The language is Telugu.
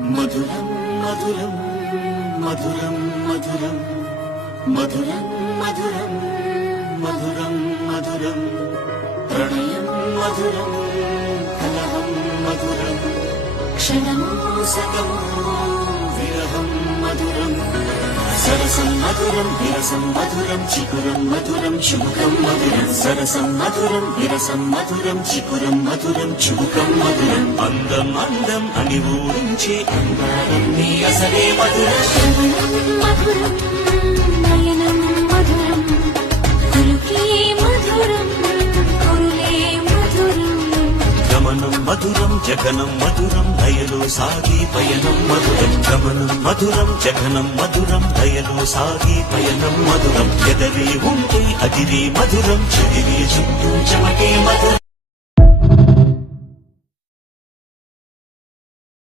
మధురం మధురం మధురం మధురం మధురం మధురం మధురం మధురం ప్రణయం మధురం కలహం మధురం క్షణము సగము విరహం మధురం సరసం మధురం విరసం మధురం చికురం మధురం చుముకం మధురం సరసం మధురం విరసం మధురం చికురం మధురం చుముకం మధురం అందం అందం అని ఊరించే అందాలన్నీ అసలే మధురం మధురం నయనం మధురం కులుకే మధురం కురులే మధురం గమనం మధురం జగనం మధురం దయలో సాగి పయనం మధురం గమనం మధురం జగనం మధురం దయలో సాగి పయనం మధురం ఎదరి ఉంటే అదిరే మధురం చెదిరే చుట్టూ చెమటే మధురం